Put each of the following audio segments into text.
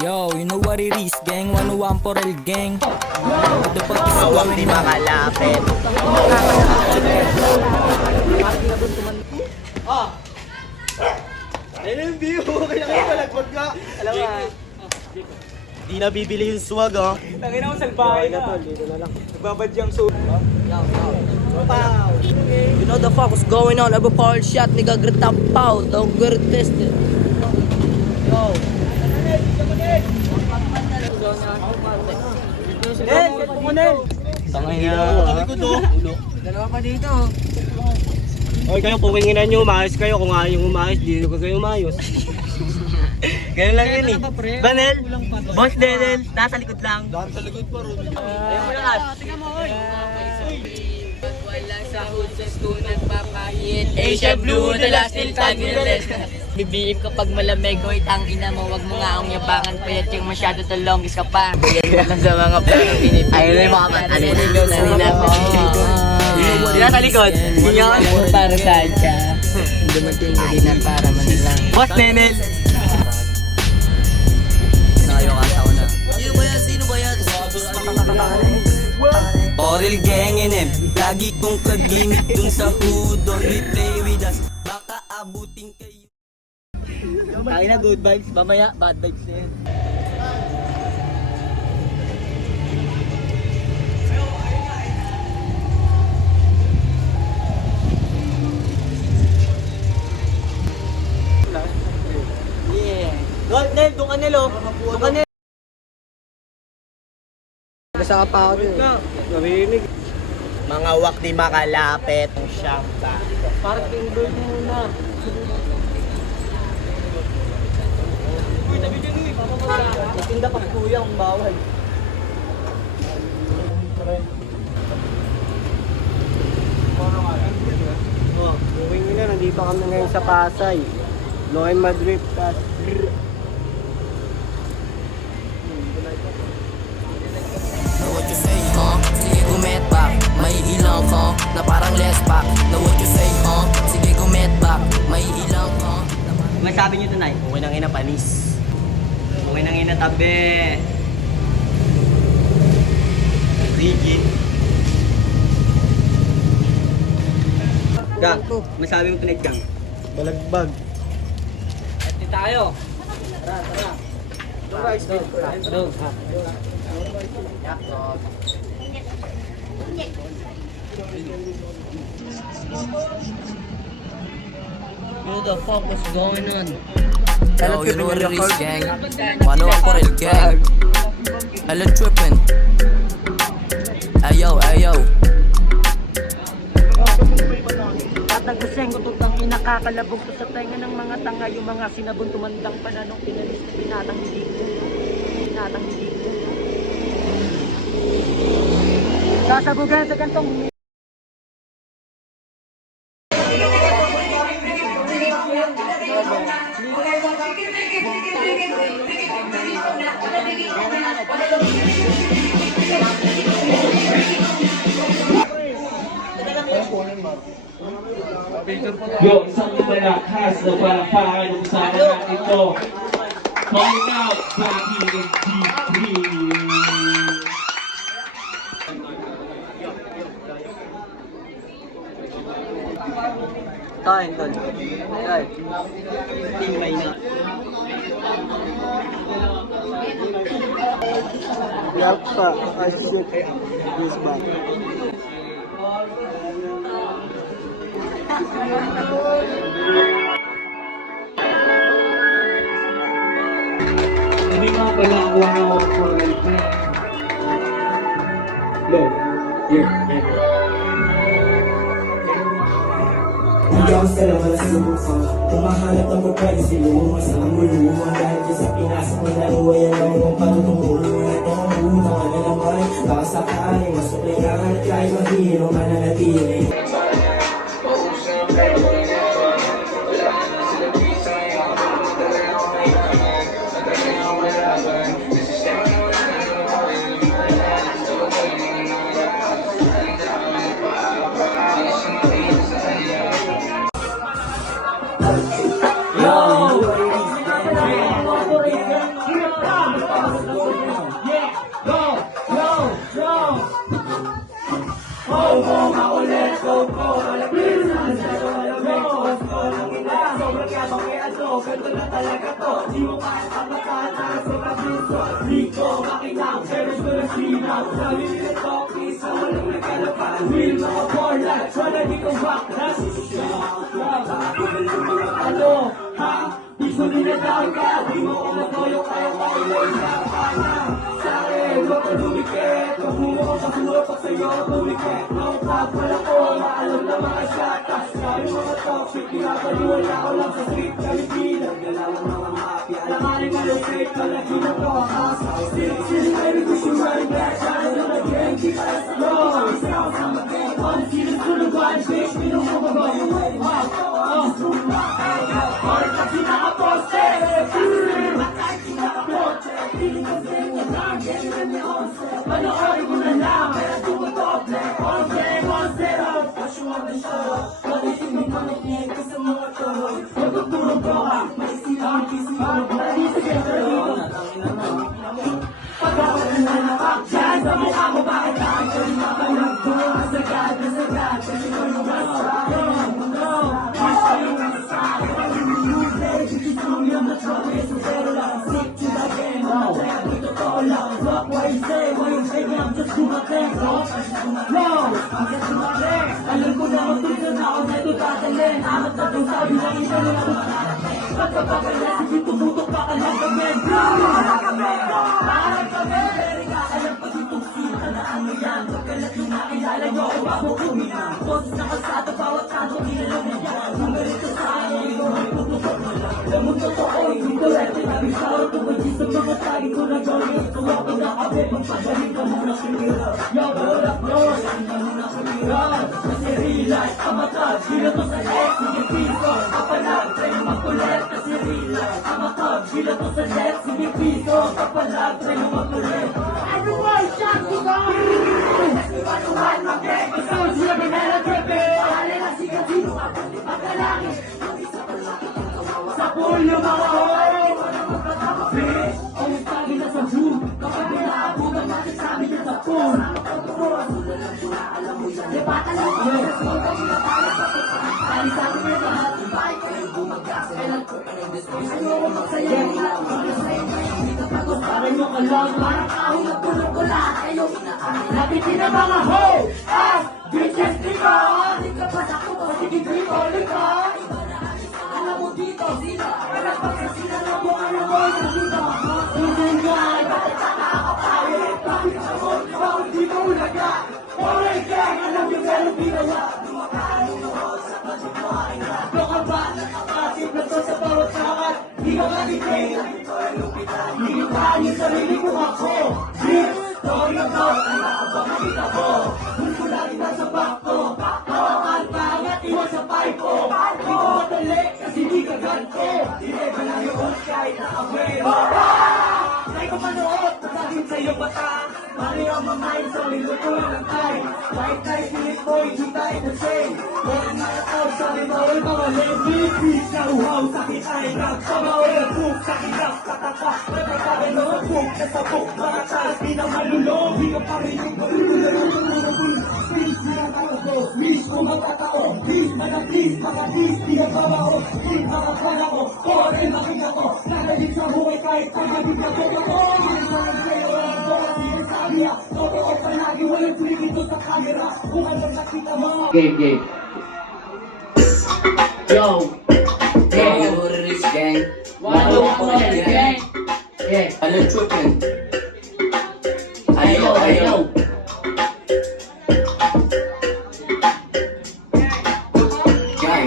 Yo, you know what it is, gang? 101 for el gang. What the fuck is Huwag going di on? makalapit. Ayun yung view. Kaya kayo malagpag ka. Alam mo di na bibili yung swag, oh. Tangin ako salbahay na. Dito na lang. Nagbabadyang so. Pow! You know the fuck was going on? Every power shot, nigga, grita pow. Don't get it tested. Yo. Tangay na. Dalawa pa dito. Oy, kayo pukinginan nyo, umayos kayo. Kung ayaw yung umayos, di ko kayo umayos. Ganun lang yun eh. Banel, Boss Denel, nasa likod lang. Nasa likod pa rin. Ayun mo lang. Tingnan mo, oy. Walang sahod sa school nagpapahit. Asia Blue, the last till tagilis. Bibiib kapag malamig o itangina mo. Wag mo nga ang yabangan payat yung masyado talongis ka pa. Buyan lang sa mga plano pinipili. Ayun na yung mga kanina ko. Sila sa likod. Yan. Para sa ka. Dumating hindi na para manilang. Boss Denel. Porel gang NM, lagi kong kagimik dun sa hood. Don't be play with us, baka abutin kayo. Tayo na good vibes. Mamaya, bad vibes na yun. Yeah. Nel, doon ka Nel, oh. Doon ka Nel. Kasama pa ako dun. Narinig. Mga wak di makalapit. Ang siyamba. Parking bird muna. Itinda pa kuya kung bawal. Oh, moving nila. Nandito kami ngayon sa Pasay. Noen Madrid. Know what you say, huh? Sige gumet back. May ilang ka na parang less back. Know what you say, huh? Sige gumet back. May ilang ka. Masabi niyo tonight, okay nang ina panis. Okay nang ina tabi. Rigid. Gang, masabi mo tonight, Gang. Balagbag. Di tayo. What the fuck was going on? Yo, you know what it is, gang. 101 for el gang. Hella trippin'. Ayo, ayo. Tataguseng utot ang kinakakalabog to sa tenga ng mga tanga. Yung mga sinabon tumandang pananong pinalis na binatang hindi ko. Binatang hindi ko. Sasabugan sa gantong Yo, isang malakas na palakpakan ng usapan natin ito. Calling out, Bobby and G3. Tayo, tol. Tayo. Tingay na. Yapa, I shook this back. Hindi nga pala ang 101 for el gang. Low. Yeah. Ikaw sa laman na subukan Kumahanap ng pagkain silungan sa amuluhan Dahil dyan sa pinasok mo na luwayan lang mong patutungulo na itong utang na naman Baka sakali masuklayan at kahit mahirong mananatili to, ganito na talaga to. Di mo kaya kabataan na sa kabiso. Rico, makinang, cherish ko na sinaw. Sabi nila talkies, sa walang nagkalapan. Real mga borla, wala di kong baklas. Ano, ha? Di ko ninadaw ka, di mo ko natoyo, kaya makulay ka pa na. Sa akin, huwag ka lumikit. Kung mo ko pag sa'yo, lumikit. Ang pagpala ko, maalam na mga shatas. Sabi mga toxic, pinapaliwala ko lang sa street. Kalipinan, galalang mga mafia. Alanganin nga yung fake, palagi na to ang asa. Sili kayo, gusto yung running back. Sana na nag-gang, di ka sa law. Isang sa mag-gang, on sila sulugan. Bitch, pinumababa yung way. All kasi nakaposte. Matay, kinakapote. Piling ko sa inyo lang, ganyan na onse. Panoorin mo na lang, kaya tumutople. On game, on zero. Pasyuhan na siya. Pag-isip mo manikig ka sa mga toy. Pagtuturo ko ka, may silang kisip mo. Nalisa ka sa dito. Pagkakaroon na napak dyan sa mukha mo, bakit tayo ka rin mapalag ko? Sagad na sagad, kasi ko yung basta. Basta yung basta. Yung matrope, pero lang sick to the game. Kaya dito totoo lang. Rock what you say, what you say, I'm just dumating. I'm just dumating. Alam ko na kung tulad na ako na ito tatalin. Amat na itong sabi na isa na ako nakarating. Pagkapagala, sige tumutok pa ka lang kami. Parang kami! Pwede ka alam pag itong kita na ano yan. Pagkalat yung nakilala nyo, o babo kuminang. Boses na kalsada, bawat kanto, kinalaw na yan. Numerito sa akin, ikaw ay tututok mo lang. Lamang totoo, hindi ko rete na bisaw. Tumagis sa mga tagi ko na gawin. Kung ako nakabe, magpagaling ka muna kumira. Yo, wala bro, saan ka muna kumira. Kasi real life, kamatag, sila to sa ex, sige piso. Kapalag, try makulit, kasi real life, kamatag, sila to sa ex, sige piso. Kapalag, try makulit. Everyone, shout to God! Everyone, mag-break, isang sila binala tripe. Pahalin na si Gazino, magkalaki. Sa pool yung mga hoy! Bitch! Ang sabi na sa Zoom, kapag nilaabutan natin sabi na sa pool. Alam mo yan, di ba alam mo? Dahil sabi na lahat, bakit kayo bumagas? Kailan ko ka ng discourse? Ayoko magsaya, hindi ka pagod. Parang yung kalong, parang kahon na tulong ko lahat. Kayo, nabitin na mga hoy! Ah! Bitches, di ka! Di ka pa nakuha, sige dito, di ka! Alam mo dito, sila, wala pa sa sila ng mga namoy na dito. Hindi nga, bakit ka nakakapalit? Bakit ako, bakit di mo ulaga? Alright gang, alam yung gano'ng ginawa. Lumakaano mo sa pagkukuhain na. Baka ba, nakakasip na to sa bawat sakat. Di ka magiting, ito ay lupitan. Hindi ka yung sarili kong ako. Bitch, story of God, ay nakapamagit ako. Gusto lagi na sa bakto. Hawakan pa, angat iwan sa pipe ko. Di ko madali, kasi di ka ganto. Di ba lang yung kahit nakawin. Try ko manood, masagin sa iyong mata. Mali ang mamayin sa minuto ng time. Kahit tayo pilit mo, hindi tayo the same. Kaya nakataw sa limawal mga ladies. Sa uhaw, sakit ay nagpamawal. Book, sakit ang kataka. Nagkakaroon ng book, nasa book, mga taas. Di na malulong, di ka parinig. Please, siya ka ako. Please, kung magkataon. Please, mga please, di ka babaw. Please, mga kala ko. Kore, makita ko. Nagalit sa buhay kahit pagabit na ko. Hindi sa'yo, sabi niya, totoo palagi, walang tulig ito sa camera. Kung ano nakita mo. Game. Yo. Gang. Rich gang. Gang. Yeah. Hello, tripping. Ayo. Gang.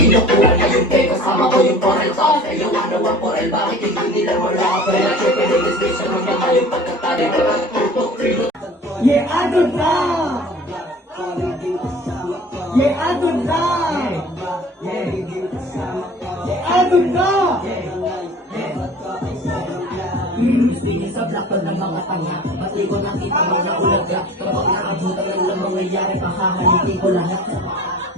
Inukuha na yung pay, kasama ko yung porel talk. Ayaw ano ang porel, bakit hindi nila wala ka pala? Tripping in the station, nung naman yung pagkatali. Tutok, rilo. Yeah, andun na! Yeah, andun na! Yeah, andun na! Tingin sa blackboard ng mga tanga. Pati ko nakita mo na ulaga. Kapag nakabutan lang ng mangyayari, pakahalitin ko lahat.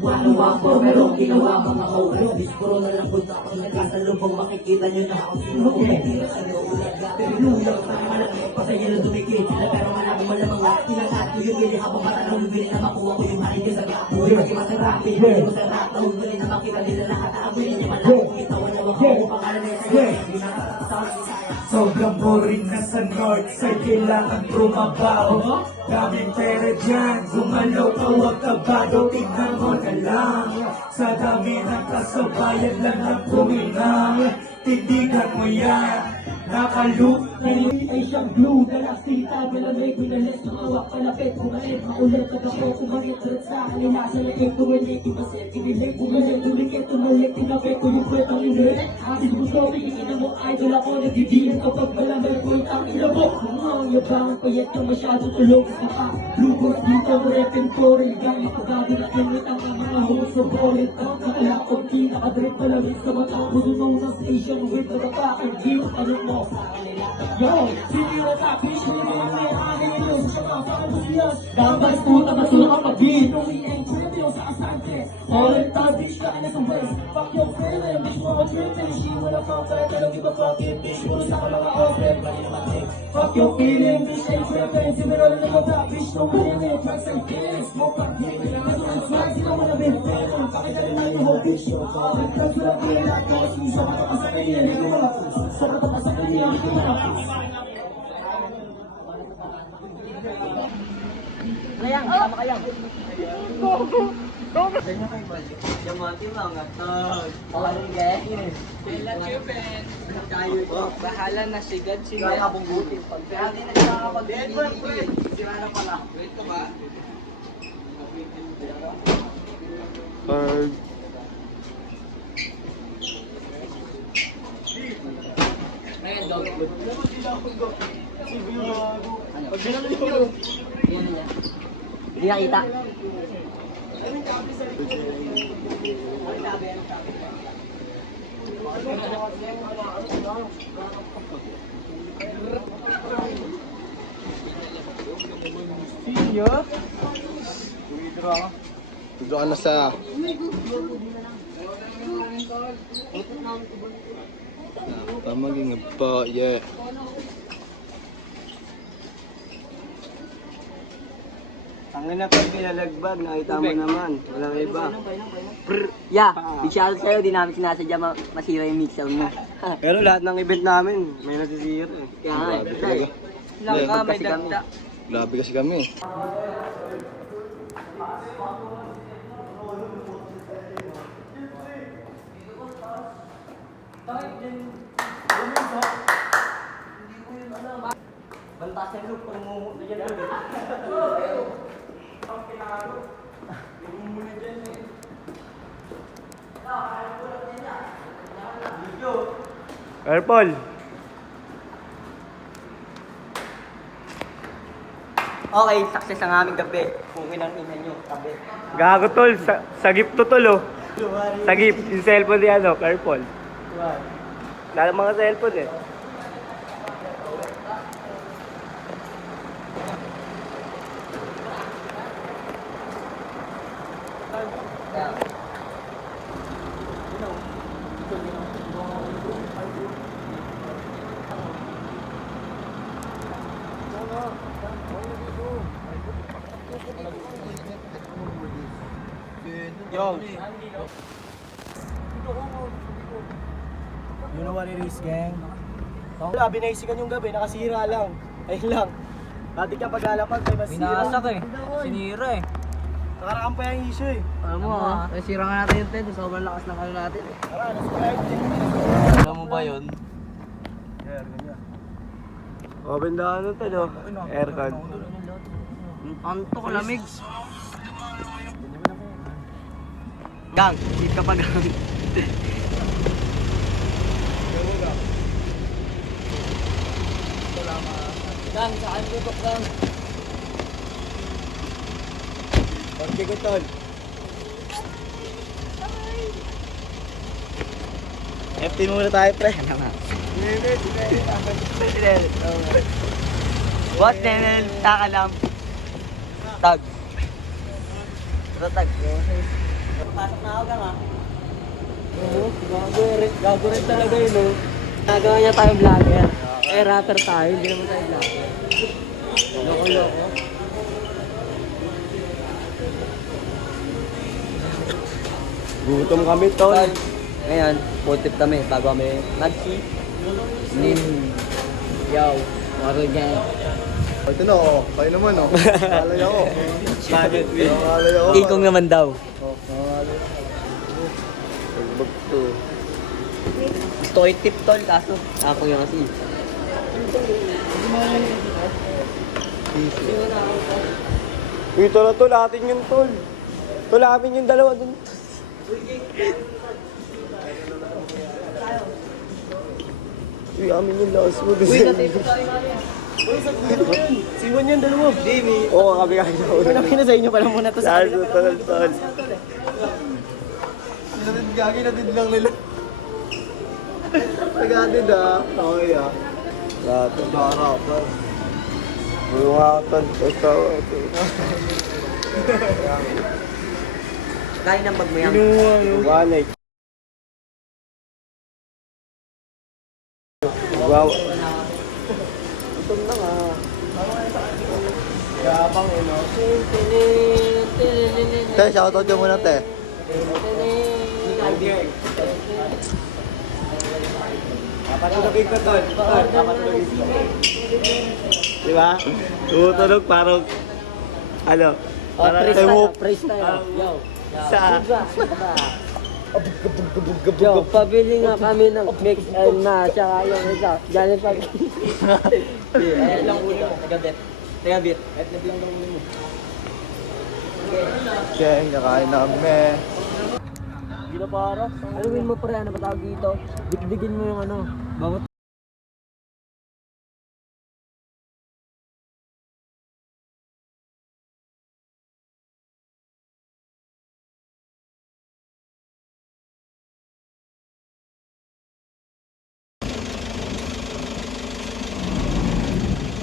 Wala ko, pero ginawa mga kaulo. Biskuro na lang punta ako nagkasalubong. Makikita nyo na ako sino. Tira sa ulaga. Pinulang pa malaki. Pasaya na dumikit. Pero malaki malamang tinangat ko yung bili habang matanong bili na makuha ko yung hari ka sa gapo. Kasi masarap, hindi mo sarap. Nahuli na makita nila lahat. Amoy niya malaki. Itawa na ako, pangalan na sa'yo. Hindi na kasama si Saya. Sobrang boring na sa Northside, kailangan trumabaho. Daming pera dyan, gumalaw ka, huwag kabado. Tingnan mo na lang, sa dami ng kasabayan lang ang puminang. Tindigan mo yan, nakaloop. Ngayon ay siyang blue, galasita, malamig, minalis, makawak, palapit, kumalit, maulit, tagapo, kumalit, red sa kanila, sa likit, kumalit, ipasit, kinilig, kumalit, tulikit, tumalik, tinapit, ko yung kwetang inulit, asis mo sorry, ina mo, idol ako, nagdidiyan kapag malamig, point ang ilabo, ang yabangan, payat ka masyado, tulog, saka, lubos dito, repertoire, gamit, pagbabi na kinit, ang mga host, so boring, nakalakot, di, nakadrip, malamig, sa matang, budunaw ng station, with the back, and view, ano mo, sa kanila, yo, sinira sa fish, hindi mo may hangin nyo sa mga kabusiyas. Gambas puta, basura, pag-beat. Nung i-entry nyo sa asante. All tabish ka na sa west. Fuck your feeling, bitch mo mag-finish. Wala pang pala, talong iba fucking bitch. Puro sa mga open, mali naman eh. Fuck your feeling, bitch, ain't tripping. Sinirol na yung top, bitch, no winning. Drugs and killing, smoke and healing. Kaso ang swag, sila mo na bin feeling. Pakidali na yung whole bitch. Drugs wala pila, cause me. Sa mata pa sa kanya, hindi ko malapos. Sa mata pa sa kanya, hindi ko malapos. Kayang, sama kayang. Yamati mga tol. Parang guys. Bahala na si God, si Kaya kabunggutin. Pag pera din nagkakapag-ibig. Sira na pala. Wait ka ba? Ngayon, dog food. Hindi nakita. Doon na sa maging pa, yeah. Ang ina pa pinalagbag, nakita mo naman. Walang iba. Yeah, big shoutout sa'yo, di namin sinasadya masira yung mixer mo. Pero lahat ng event namin, may nasisira eh. Kaya nga, Grabe talaga. lang ka, may Kasi dagda. Grabe kasi kami. Bantas yung look, pangungo na dyan. Purple. Okay, success ang aming gabi. Kung inang ina nyo, gabi. Gago tol, sagip to tol oh. Sagip, yung cellphone ni ano, purple. Lalo mga cellphone eh. Yo. You know what it is, gang? Wala, binaisikan yung gabi, nakasira lang. Ayun lang. Dati ka paglalapag, may masira. Binasak eh. Sinira eh. Nakaraan pa yung issue eh. Alam mo ah, nasira nga natin yung tent, sobrang lakas ng ano natin eh. Tara, nasubscribe din. Alam mo ba yun? Yeah, ganyan. Open the ano to, no? Aircon. Anto ka lamig. Gang, hit ka pa gang. Gang, saan tutok gang? Konti ko tol. FT muna tayo, pre. What the hell? Taka lang. Tag. Ito tag. Pasok na ako gang, ha? Oo, gago rin talaga yun oh. Nagawa niya tayong vlogger. Eh, rapper tayo, hindi naman tayo vlogger. Loko-loko. Gutom kami, tol. Ngayon, food trip kami bago kami mag-eat. Yo, maro dyan. Ito na, oh. Kayo naman, oh. Alay ako. Bakit, Will? Alay ako. Ikong naman daw. Gusto ko i-tip tol, kaso ako yung kasi. Uy, tol, tol, atin yun, tol. Tol, amin yung dalawa dun. Uy, amin yung last mo. Uy, Siwan yan, dalawa. Oo, kami kaya. Kami na sa inyo pala muna to sa Last mo, tol, tol. Gaginatid lang nila. Nagatid, ah. Okay, ah. Lahat. Harapan. Buwatan. Ito. Kaya ng bag mo yan. Walay. Wow. Ito na nga. Gabang, eh, no? Te, shoutout ka muna, te. Apat na big na, tol. Apat na big. Diba? Tumutunog parang, ano, parang Praise tayo. Yo. sa... Yo, pabili nga kami ng mix and match, tsaka yung isa. Diyan yung pag... Ayan lang ulo mo, taga-bet. Taga-bet. At naglang lang ulo mo. Cheng, kakain namin. Gila para. Aluin mo pre, ano ba tawag dito? Dikdikin mo yung ano. Bawat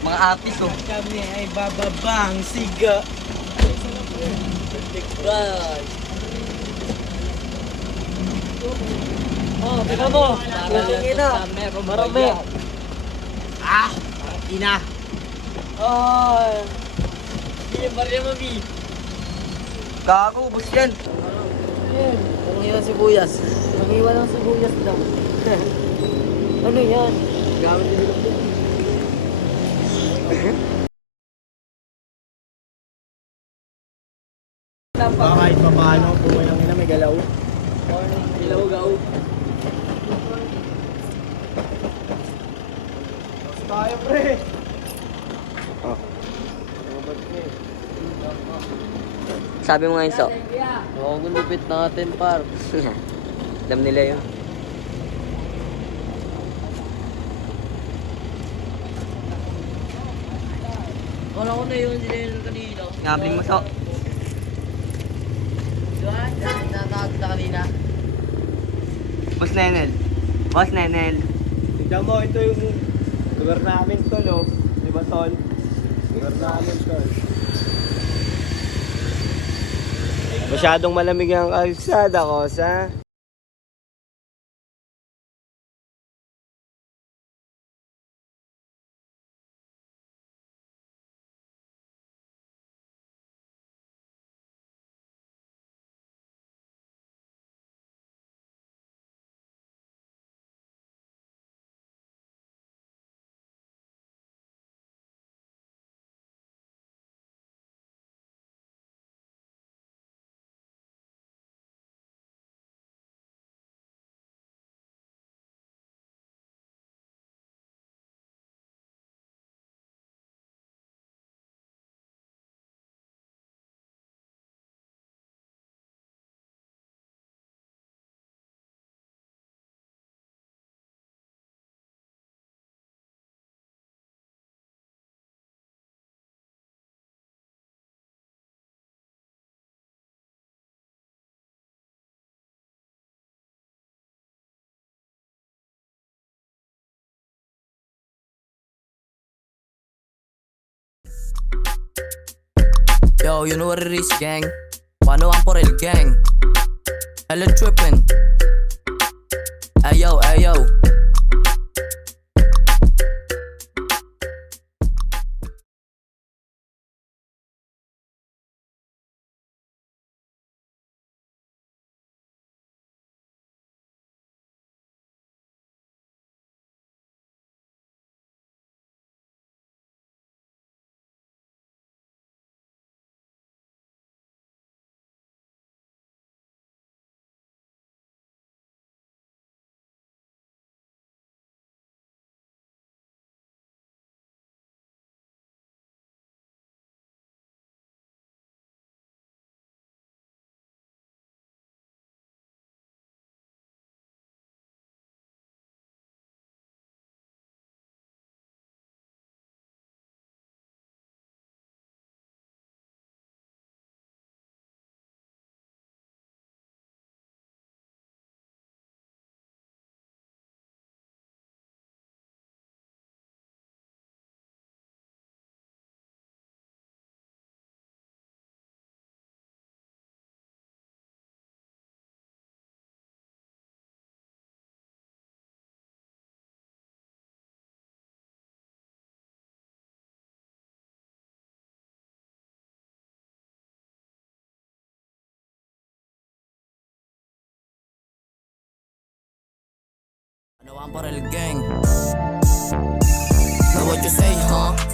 mga artist oh. Kami ay bababang siga. Guys. Oh, tingnan mo. Ina. Marami. Ah! Ina! Oh. Hindi ba rin mami? Gago, ubos yan. Ang iwan sibuyas. Ang iwan ng sibuyas daw. Ano yan? Gamit din ito. Kahit pa paano, pumayang ina may galaw. Ilaw-gaw. Tayo, pre! Sabi mo ngayon, so? Oo, gulupit natin, par. Alam nila yun. Wala ko na yun, sila yun kanina. Ngabling mo, so? Diba? Nakakagod na kanina. Boss Nenel. Boss Nenel. Tignan mo, ito yung lugar namin, tol, oh. Di ba, tol? Lugar namin, tol. Masyadong malamig ang kalsada ko, sa... Yo, you know what it is, gang? Paano ang Porel, gang? Hello, trippin'. Ayo, ayo. One Porel Gang. Know what you say, huh?